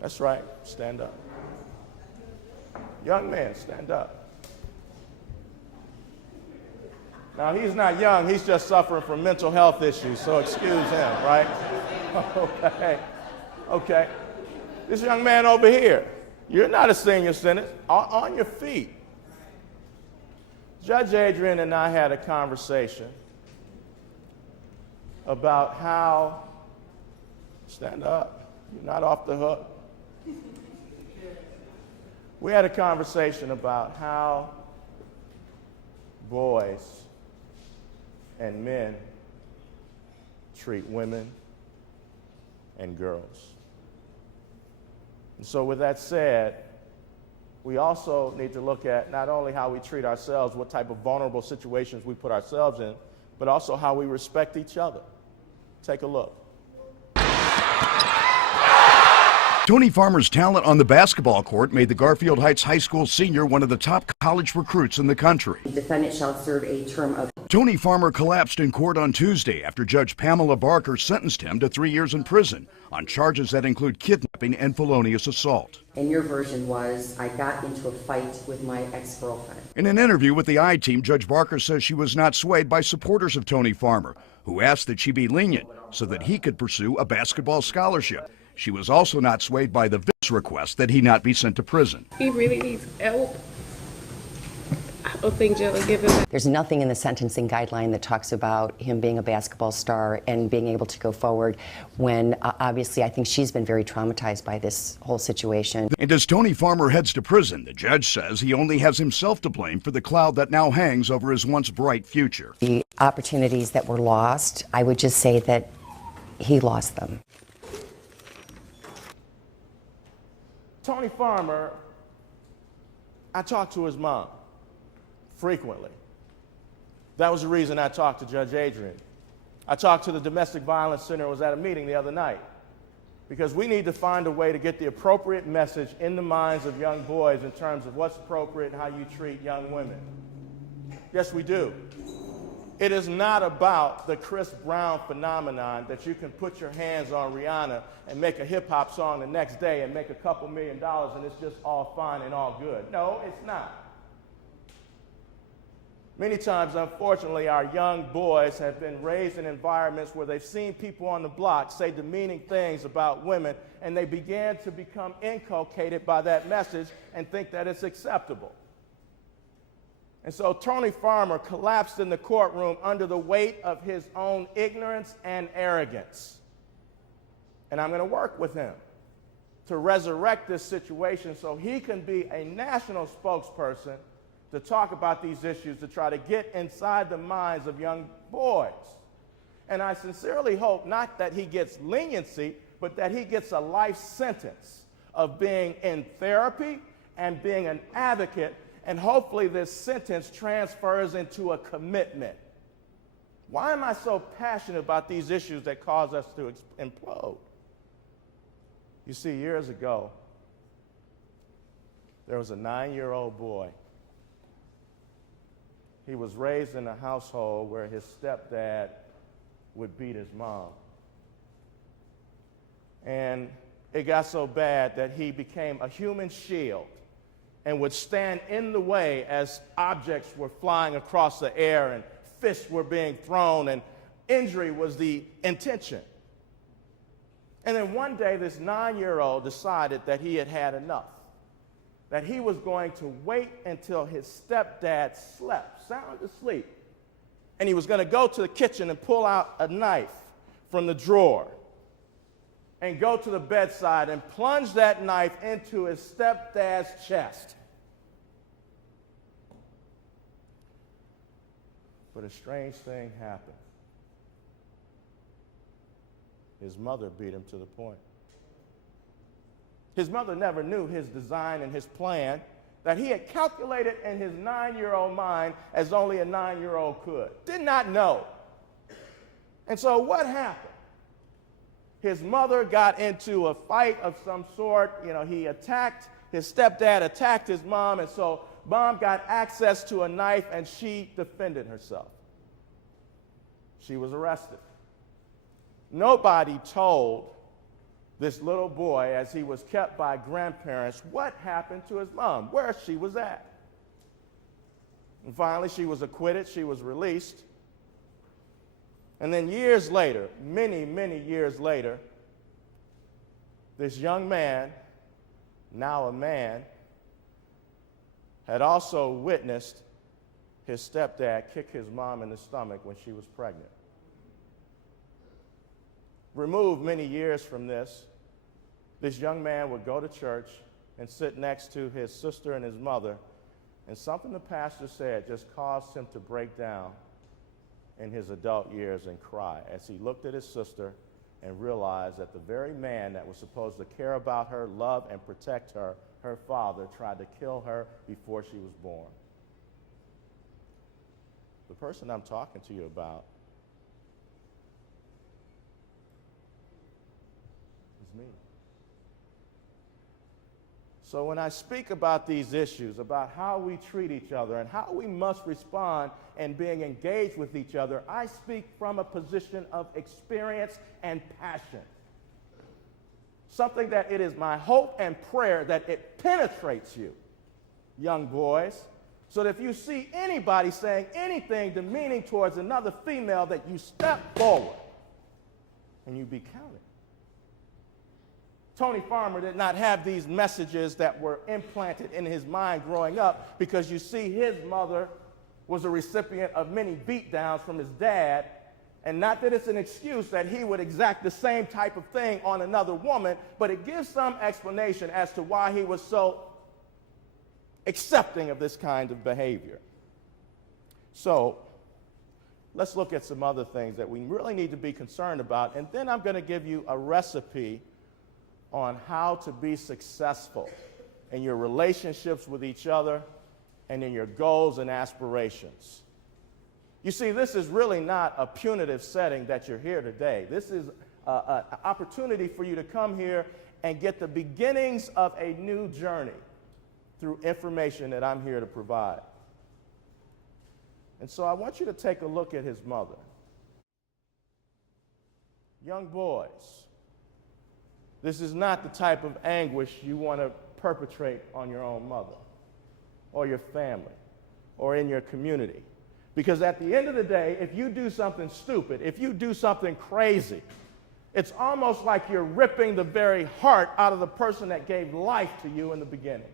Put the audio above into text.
That's right, stand up. Young men, stand up. Now, he's not young, he's just suffering from mental health issues, so excuse him, right? Okay. This young man over here, you're not a senior citizen, on your feet. Judge Adrian and I had a conversation about how, stand up, you're not off the hook. We had a conversation about how boys and men treat women and girls. And so with that said, we also need to look at not only how we treat ourselves, what type of vulnerable situations we put ourselves in, but also how we respect each other. Take a look. Tony Farmer's talent on the basketball court made the Garfield Heights High School senior one of the top college recruits in the country. The defendant shall serve a term of... Tony Farmer collapsed in court on Tuesday after Judge Pamela Barker sentenced him to 3 years in prison on charges that include kidnapping and felonious assault. And your version was, I got into a fight with my ex-girlfriend. In an interview with the I-Team, Judge Barker says she was not swayed by supporters of Tony Farmer, who asked that she be lenient so that he could pursue a basketball scholarship. She was also not swayed by the victim's request that he not be sent to prison. He really needs help. I don't think jail will give him. There's nothing in the sentencing guideline that talks about him being a basketball star and being able to go forward when obviously I think she's been very traumatized by this whole situation. And as Tony Farmer heads to prison, the judge says he only has himself to blame for the cloud that now hangs over his once bright future. The opportunities that were lost, I would just say that he lost them. Tony Farmer, I talked to his mom frequently. That was the reason I talked to Judge Adrian. I talked to the Domestic Violence Center. I was at a meeting the other night because we need to find a way to get the appropriate message in the minds of young boys in terms of what's appropriate and how you treat young women. Yes, we do. It is not about the Chris Brown phenomenon that you can put your hands on Rihanna and make a hip-hop song the next day and make a couple $1 million and it's just all fine and all good. No, it's not. Many times, unfortunately, our young boys have been raised in environments where they've seen people on the block say demeaning things about women, and they began to become inculcated by that message and think that it's acceptable. And so Tony Farmer collapsed in the courtroom under the weight of his own ignorance and arrogance. And I'm going to work with him to resurrect this situation so he can be a national spokesperson to talk about these issues, to try to get inside the minds of young boys. And I sincerely hope not that he gets leniency, but that he gets a life sentence of being in therapy and being an advocate. And hopefully this sentence transfers into a commitment. Why am I so passionate about these issues that cause us to implode? You see, years ago, there was a 9-year-old boy. He was raised in a household where his stepdad would beat his mom. And it got so bad that he became a human shield and would stand in the way as objects were flying across the air and fists were being thrown and injury was the intention. And then one day this 9-year-old decided that he had had enough, that he was going to wait until his stepdad slept, sound asleep, and he was going to go to the kitchen and pull out a knife from the drawer and go to the bedside and plunge that knife into his stepdad's chest. But a strange thing happened. His mother beat him to the point. His mother never knew his design and his plan that he had calculated in his 9-year-old mind as only a 9-year-old could. Did not know. And so what happened? His mother got into a fight of some sort. You know, his stepdad attacked his mom, and so mom got access to a knife and she defended herself. She was arrested. Nobody told this little boy, as he was kept by grandparents, what happened to his mom, where she was at. And finally, she was acquitted, she was released. And then years later, many, many years later, this young man, now a man, had also witnessed his stepdad kick his mom in the stomach when she was pregnant. Removed many years from this young man would go to church and sit next to his sister and his mother, and something the pastor said just caused him to break down in his adult years and cry as he looked at his sister and realized that the very man that was supposed to care about her, love, and protect her, her father, tried to kill her before she was born. The person I'm talking to you about is me. So when I speak about these issues, about how we treat each other and how we must respond in being engaged with each other, I speak from a position of experience and passion. Something that it is my hope and prayer that it penetrates you, young boys, so that if you see anybody saying anything demeaning towards another female, that you step forward and you be counted. Tony Farmer did not have these messages that were implanted in his mind growing up, because you see his mother was a recipient of many beatdowns from his dad, and not that it's an excuse that he would exact the same type of thing on another woman, but it gives some explanation as to why he was so accepting of this kind of behavior. So let's look at some other things that we really need to be concerned about, and then I'm going to give you a recipe on how to be successful in your relationships with each other and in your goals and aspirations. You see, this is really not a punitive setting that you're here today. This is an opportunity for you to come here and get the beginnings of a new journey through information that I'm here to provide. And so I want you to take a look at his mother. Young boys, this is not the type of anguish you want to perpetrate on your own mother or your family or in your community. Because at the end of the day, if you do something stupid, if you do something crazy, it's almost like you're ripping the very heart out of the person that gave life to you in the beginning.